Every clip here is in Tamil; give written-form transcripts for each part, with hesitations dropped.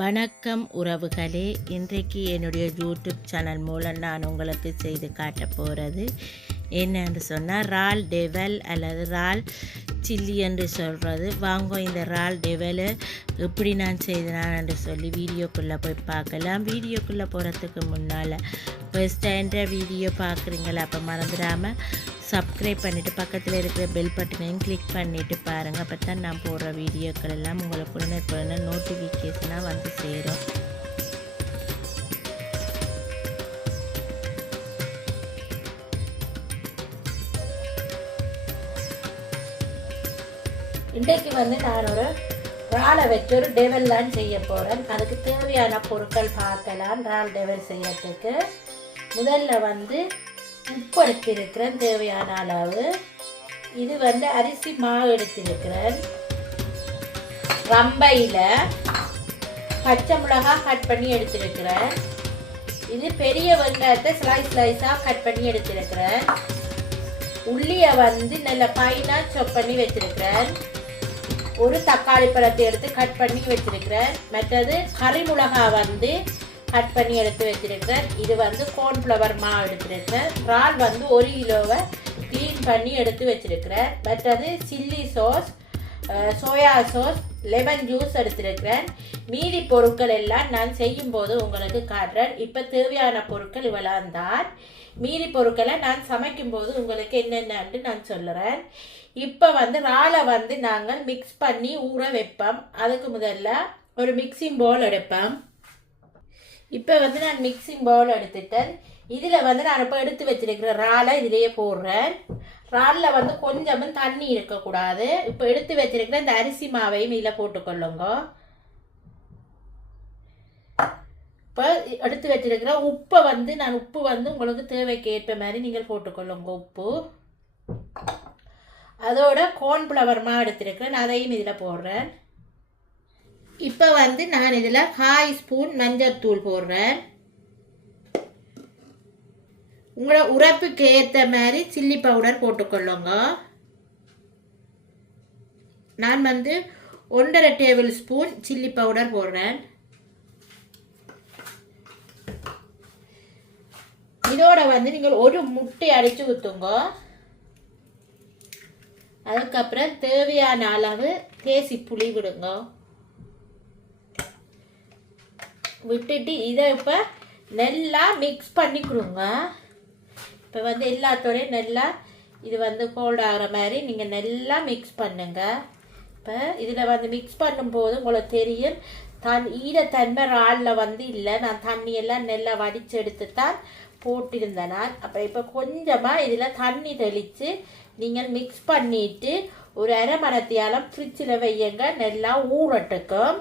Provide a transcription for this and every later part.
வணக்கம் உறவுகளே, இன்றைக்கு என்னுடைய யூடியூப் சேனல் மூலம் நான் உங்களுக்கு செய்து காட்ட போகிறது என்னென்று சொன்னால் இறால் டெவல் அல்லது இறால் சில்லி என்று சொல்கிறது. வாங்க இந்த இறால் டெவலை எப்படி நான் செய்தேன் என்று சொல்லி வீடியோக்குள்ளே போய் பார்க்கலாம். வீடியோக்குள்ளே போகிறதுக்கு முன்னால் ஃபர்ஸ்ட் டைம் வீடியோ பார்க்குறீங்களா, அப்போ மறந்துடாமல் சப்ஸ்கிரைப் பண்ணிவிட்டு பக்கத்தில் இருக்கிற பெல் பட்டனையும் கிளிக் பண்ணிவிட்டு பாருங்கள். அப்போ தான் நான் போடுற வீடியோக்கள் எல்லாம் உங்களுக்கு உடனே நோட்டிஃபிகேஷனாக வந்து சேரும். இன்றைக்கு நான் ஒரு இறாலை வச்சு ஒரு டெவல்லாம் செய்ய போகிறேன். அதுக்கு தேவையான பொருட்கள் பார்க்கலாம். இறால் டெவல் செய்யறதுக்கு முதல்ல உப்பு எடுத்திருக்கிறேன் தேவையான அளவு. இது அரிசி மாவு எடுத்திருக்கிறேன். ரம்பையில் பச்சை மிளகாய் கட் பண்ணி எடுத்திருக்கிறேன். இது பெரிய வெங்காயத்தை ஸ்லைஸாக கட் பண்ணி எடுத்திருக்கிறேன். உள்ளியை நல்லா ஃபைனாக சாப் பண்ணி வச்சிருக்கிறேன். ஒரு தக்காளி பழத்தை எடுத்து கட் பண்ணி வச்சிருக்கிறேன். மற்றது கறி மிளகாய் கட் பண்ணி எடுத்து வச்சிருக்கிறேன். இது கார்ன்ஃப்ளவர் மாவு எடுத்துருக்கிறேன். இறால் 1 கிலோவை க்ளீன் பண்ணி எடுத்து வச்சிருக்கிறேன். மற்றது chilli sauce, soya sauce, lemon juice எடுத்துருக்கிறேன். மீதி பொருட்கள் எல்லாம் நான் செய்யும்போது உங்களுக்கு காட்டுறேன். இப்போ தேவையான பொருட்கள் இவ்வளவு தான். மீதி பொருட்களை நான் சமைக்கும்போது உங்களுக்கு என்னென்னு நான் சொல்லுறேன். இப்போ இறாலை நாங்கள் மிக்ஸ் பண்ணி ஊற வைப்போம். அதுக்கு முதல்ல ஒரு மிக்சிங் பவுல் எடுப்போம். இப்போ நான் மிக்சிங் பவுல் எடுத்துட்டேன். இதில் நான் இப்போ எடுத்து வச்சிருக்கிற இறாலை இதிலேயே போடுறேன். இறாலில் கொஞ்சமும் தண்ணி இருக்கக்கூடாது. இப்போ எடுத்து வச்சிருக்கிற இந்த அரிசி மாவையும் இதில் போட்டுக்கொள்ளுங்க. இப்போ எடுத்து வச்சிருக்கிற உப்பை நான் உப்பு உங்களுக்கு தேவைக்கு ஏற்ற மாதிரி நீங்கள் போட்டுக்கொள்ளுங்க. உப்பு அதோட கார்ன்ஃப்ளவர் மாவு எடுத்திருக்கிறேன். அதையும் இதில் போடுறேன். இப்போ நான் இதில் 1/2 ஸ்பூன் மஞ்சள் தூள் போடுறேன். உங்களோட உரைப்புக்கு ஏற்ற மாதிரி சில்லி பவுடர் போட்டுக்கொள்ளுங்க. நான் 1.5 டேபிள் ஸ்பூன் சில்லி பவுடர் போடுறேன். இதோட நீங்கள் ஒரு முட்டை அடித்து ஊற்றுங்க. அதுக்கப்புறம் தேவையான அளவு தேசி புளி விடுங்க. விட்டுட்டு இதை இப்போ நல்லா மிக்ஸ் பண்ணிக்கிடுங்க. இப்போ எல்லாத்தோடையும் நல்லா இது கோல்ட் ஆகிற மாதிரி நீங்கள் நல்லா மிக்ஸ் பண்ணுங்க. இப்போ இதில் மிக்ஸ் பண்ணும்போது உங்களுக்கு தெரியும் ஈரத்தன்மை இறாலில் இல்லை. நான் தண்ணியெல்லாம் நல்லா வடித்து எடுத்து தான் போட்டிருந்தேன் நான். அப்போ இப்போ கொஞ்சமாக இதில் தண்ணி தெளித்து நீங்கள் மிக்ஸ் பண்ணிவிட்டு ஒரு அரை மணத்தியாலம் ஃப்ரிட்ஜில் வையுங்க. நல்லா ஊறட்டுக்கும்.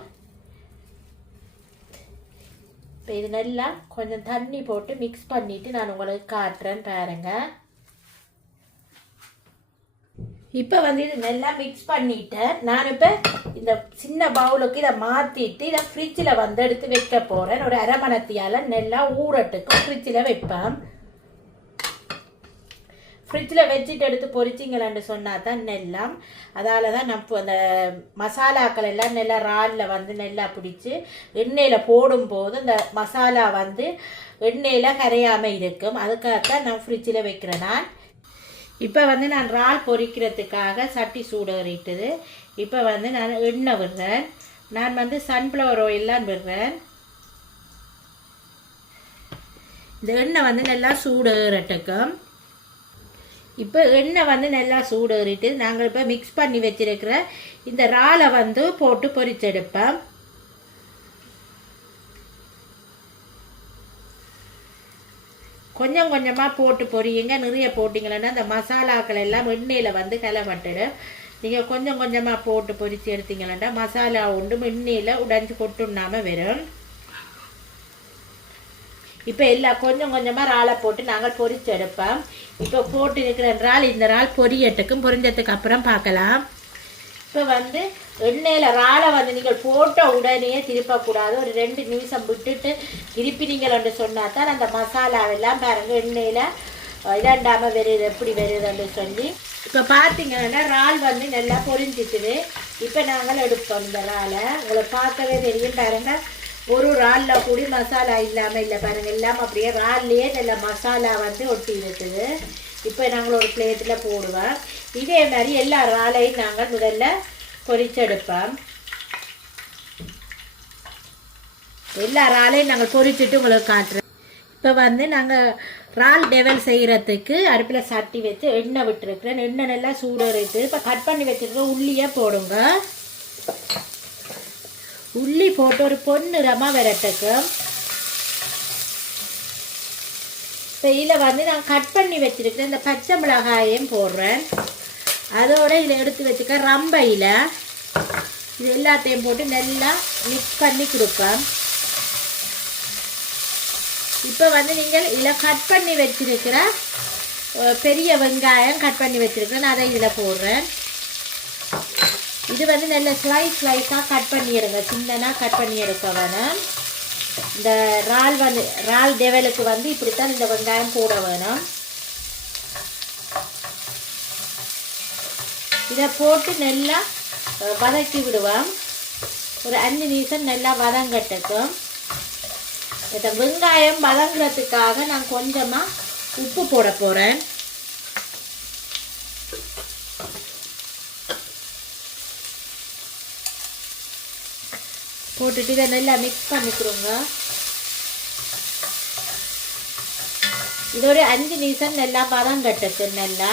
இப்போ இது நல்லா கொஞ்சம் தண்ணி போட்டு மிக்ஸ் பண்ணிவிட்டு நான் உங்களுக்கு காட்டுறேன் பாருங்க. இப்போ இது நல்லா மிக்ஸ் பண்ணிட்டேன். நான் இப்போ இந்த சின்ன பவுலுக்கு இதை மாற்றிட்டு இதை ஃப்ரிட்ஜில் எடுத்து வைக்க போகிறேன். ஒரு அரை மணத்தியால் நல்லா ஊறட்டுக்கும் ஃப்ரிட்ஜில் வைப்பேன். ஃப்ரிட்ஜில் வச்சுட்டு எடுத்து பொரிச்சிங்களான்னு சொன்னால் தான் நெல்லாம். அதால் தான் நான் அந்த மசாலாக்கள் எல்லாம் நல்லா இறாலில் நல்லா பிடிச்சி எண்ணெயில் போடும்போது இந்த மசாலா எண்ணெயில் கரையாமல் இருக்கும். அதுக்காகத்தான் நான் ஃப்ரிட்ஜில் வைக்கிறேன். நான் இப்போ நான் இறால் பொரிக்கிறதுக்காக சட்டி சூடேறிட்டுது. இப்போ நான் எண்ணெய் விடுறேன். நான் சன்ஃப்ளவர் ஆயிலெலாம் விடுறேன். இந்த எண்ணெய் நல்லா சூடேறட்டுக்கும். இப்போ எண்ணெய் நல்லா சூடேறிட்டு நாங்கள் இப்போ மிக்ஸ் பண்ணி வச்சிருக்கிற இந்த இறாலை போட்டு பொரிச்செடுப்போம். கொஞ்சம் கொஞ்சமாக போட்டு பொரியுங்க. நிறைய போட்டிங்களன்னா அந்த மசாலாக்கள் எல்லாம் எண்ணெயில் கலப்பட்டுடும். நீங்கள் கொஞ்சம் கொஞ்சமாக போட்டு பொரித்து எடுத்தீங்கன்னா மசாலா உண்டு எண்ணெயில் உடைஞ்சி கொட்டுனாமல் வரும். இப்போ எல்லாம் கொஞ்சம் கொஞ்சமாக இறாலை போட்டு நாங்கள் பொரிச்சு எடுப்போம். இப்போ போட்டு இருக்கிற இறால் இந்த இறால் பொரியட்டுக்கும். பொரிஞ்சதுக்கு அப்புறம் பார்க்கலாம். இப்போ எண்ணெயில் இறாலை நீங்கள் போட்ட உடனே திருப்பக்கூடாது. ஒரு 2 நிமிஷம் விட்டுட்டு திருப்பினீங்கள்னு சொன்னால் தான் அந்த மசாலாவெல்லாம் பாருங்கள் எண்ணெயில் இதாண்டாமல் வருது எப்படி வருதுன்னு சொல்லி. இப்போ பார்த்தீங்கன்னா இறால் நல்லா பொரிஞ்சிட்டுது. இப்போ நாங்கள் எடுப்போம் இந்த இறாலை. உங்களுக்கு பார்க்கவே தெரியும் பாருங்கள். ஒரு இறாலில் கூட மசாலா இல்லாமல் இல்லை பாருங்கள், எல்லாம் அப்படியே இறால்லையே நல்ல மசாலா வந்து ஒட்டி இருக்குது. இப்போ நாங்கள் ஒரு பிளேட்டில் போடுவோம். இதே மாதிரி எல்லா இறாலையும் நாங்கள் முதல்ல பொரிச்செடுப்போம். எல்லா இறாலையும் நாங்கள் பொரிச்சுட்டு உங்களுக்கு காட்டுறோம். இப்போ வந்து நாங்கள் இறால் டெவல் செய்கிறதுக்கு அடுப்பில் சட்டி வச்சு எண்ணெய் விட்டுருக்குறேன். எண்ணெய் நல்லா சூடறிட்டு இப்போ கட் பண்ணி வச்சுருக்க உள்ளியே போடுங்க. உள்ளி போட்டு ஒரு பொன்னிறமாக வரட்டுக்கு. இப்போ இதில் வந்து நான் கட் பண்ணி வச்சுருக்கிறேன் இந்த பச்சை மிளகாயையும் போடுறேன். அதோடு இதில் எடுத்து வச்சுக்க ரம்பையில் இது எல்லாத்தையும் போட்டு நல்லா மிக்ஸ் பண்ணி கொடுப்பேன். இப்போ வந்து நீங்கள் இதில் கட் பண்ணி வச்சுருக்கிற பெரிய வெங்காயம் கட் பண்ணி வச்சுருக்கிறேன், அதை இதில் போடுறேன். இது வந்து நல்ல ஸ்லைஸாக கட் பண்ணிடுங்க, சின்னதாக கட் பண்ணி எடுக்க வேணும். இந்த இறால் டெவலுக்கு வந்து இப்படித்தான் இந்த வெங்காயம் போட வேணும். இதை போட்டு நல்லா வதக்கி விடுவோம். ஒரு 5 நிமிஷம் நல்லா வதங்கட்டுக்கும். இந்த வெங்காயம் வதங்குறதுக்காக நான் கொஞ்சமாக உப்பு போட போகிறேன். போட்டுட்டு இதை நல்லா மிக்ஸ் பண்ணிக்கிறோங்க. இது ஒரு 5 நிமிஷம் நல்லா வதங்கட்டுக்கு. நல்லா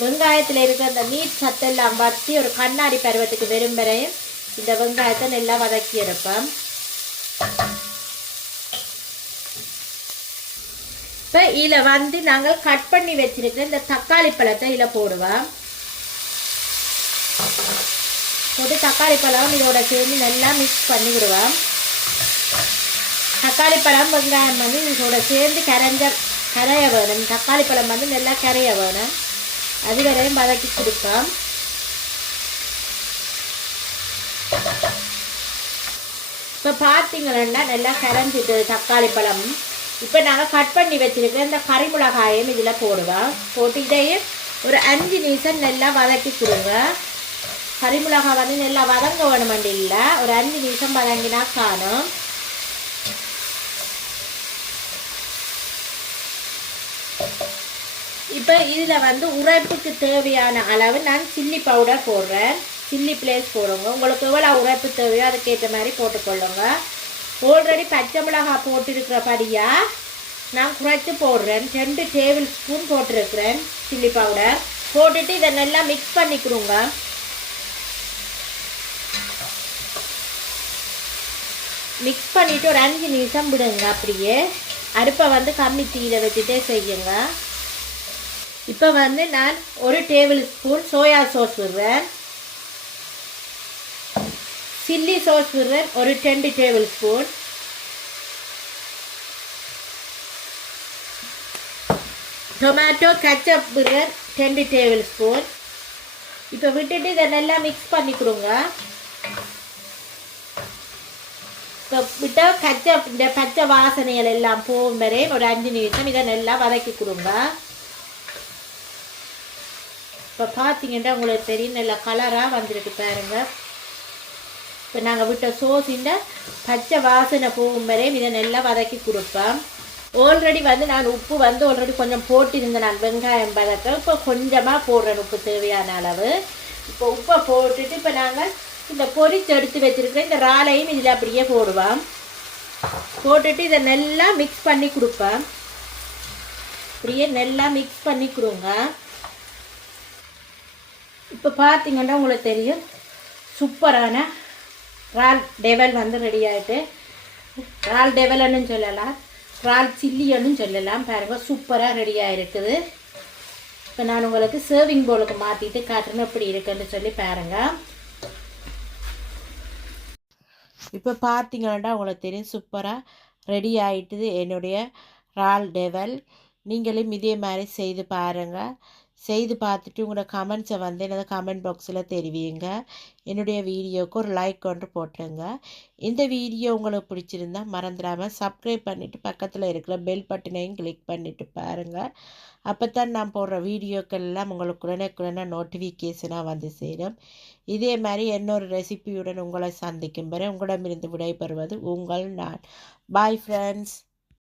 வெங்காயத்தில் இருக்கிற அந்த நீர் சத்தெல்லாம் வற்றி ஒரு கண்ணாடி பருவத்துக்கு வெறும்பறையும் இந்த வெங்காயத்தை நல்லா வதக்கி எடுப்போம். இப்போ இதில் வந்து நாங்கள் கட் பண்ணி வச்சிருக்கிற இந்த தக்காளி பழத்தை இதில் போடுவோம். போட்டு தக்காளி பழம் இதோட சேர்ந்து நல்லா மிக்ஸ் பண்ணி விடுவோம். தக்காளி பழம் வெங்காயம் வந்து இதோட சேர்ந்து கரைய வேணும். தக்காளி பழம் வந்து நல்லா கரைய வேணும். அது வரையும் வதக்கி கொடுப்போம். இப்போ பார்த்தீங்கன்னா நல்லா கரைஞ்சிட்டு தக்காளி பழம். இப்போ நாங்கள் கட் பண்ணி வச்சுருக்கிற இந்த கறி மிளகாயும் இதில் போடுவோம். போட்டு இதையும் ஒரு 5 நிமிஷம் நல்லா வதக்கி கொடுங்க. கறி மிளகாய் வந்து நல்லா வதங்க வேணுமெண்டு இல்லை, ஒரு 5 நிமிஷம் வதங்கினா காணும். இப்போ இதில் வந்து உரைப்புக்கு தேவையான அளவு நான் சில்லி பவுடர் போடுறேன். சில்லி பிளேஸ் போடுங்க. உங்களுக்கு எவ்வளோ உரைப்பு தேவையோ அதுக்கேற்ற மாதிரி போட்டுக்கொள்ளுங்க. ஆல்ரெடி பச்சை மிளகாய் போட்டிருக்கிறபடியாக நான் குறைச்சி போடுறேன். 2 டேபிள் ஸ்பூன் போட்டிருக்கிறேன் சில்லி பவுடர். போட்டுட்டு இதை நல்லா மிக்ஸ் பண்ணிக்கிறோங்க. மிக்ஸ் பண்ணிவிட்டு ஒரு 5 நிமிஷம் விடுங்க. அப்படியே அடுப்பை வந்து கம்மி தீயில வச்சுட்டே செய்யுங்க. இப்போ வந்து நான் ஒரு டேபிள் ஸ்பூன் சோயா சாஸ் விடுறேன். சில்லி சாஸ் விடுறேன் ஒரு 2 டேபிள் ஸ்பூன். டொமேட்டோ கெச்சப் விடுறேன் 2 டேபிள் ஸ்பூன். இப்போ விட்டுட்டு இதை நல்லா மிக்ஸ் பண்ணிக்கிறோங்க. இப்போ விட்டால் கெச்சப் இந்த பச்சை வாசனைகள் எல்லாம் போகும் வரை ஒரு 5 நிமிஷம் இதை நல்லா வதக்கி கொடுங்க. இப்போ பார்த்தீங்கன்னா உங்களுக்கு தெரியும் நல்லா கலராக வந்துருக்கு பாருங்கள். இப்போ நாங்கள் விட்ட சோஸ் இந்த பச்சை வாசனை போகும் வரை இதை நல்லா வதக்கி கொடுப்போம். ஆல்ரெடி வந்து நான் உப்பு வந்து ஆல்ரெடி கொஞ்சம் போட்டிருந்தேன். நான் வெங்காயம் வதக்க இப்போ கொஞ்சமாக போடுறேன் உப்பு தேவையான அளவு. இப்போ உப்பை போட்டுட்டு இப்போ நாங்கள் இந்த பொரிச்சு எடுத்து வச்சுருக்கிற இந்த இறாலையும் இதில் அப்படியே போடுவோம். போட்டுட்டு இதை நல்லா மிக்ஸ் பண்ணி கொடுப்பேன். அப்படியே நல்லா மிக்ஸ் பண்ணி கொடுங்க. இப்போ பார்த்தீங்கன்னா உங்களுக்கு தெரியும் சூப்பரான இறால் டெவல் வந்து ரெடி ஆகிட்டு. இறால் டெவல்னு சொல்லலாம், இறால் சில்லின்னு சொல்லலாம். பாருங்கள் சூப்பராக ரெடியாக இருக்குது. இப்போ நான் உங்களுக்கு சர்விங் பவுலுக்கு மாற்றிட்டு காட்டுறேன்னு எப்படி இருக்குன்னு சொல்லி பாருங்கள். இப்போ பார்த்தீங்கன்னா உங்களுக்கு தெரியும் சூப்பராக ரெடி ஆகிட்டுது என்னுடைய இறால் டெவல். நீங்களும் இதே மாதிரி செய்து பாருங்கள். செய்து பார்த்துட்டு உங்களோட கமெண்ட்ஸை வந்து என்னோட கமெண்ட் பாக்ஸில் தெரிவிங்க. என்னுடைய வீடியோவுக்கு ஒரு லைக் கொண்டு போட்டுருங்க. இந்த வீடியோ உங்களுக்கு பிடிச்சிருந்தா மறந்துடாமல் சப்ஸ்கிரைப் பண்ணிவிட்டு பக்கத்தில் இருக்கிற பெல் பட்டனையும் கிளிக் பண்ணிவிட்டு பாருங்கள். அப்போ தான் நான் போடுற வீடியோக்கெல்லாம் உங்களுக்கு உடனே நோட்டிஃபிகேஷனாக வந்து சேரும். இதே மாதிரி இன்னொரு ரெசிபியுடன் உங்களை சந்திக்கும் வரை உங்களிடமிருந்து விடைபெறுவது உங்கள் நான். Bye friends.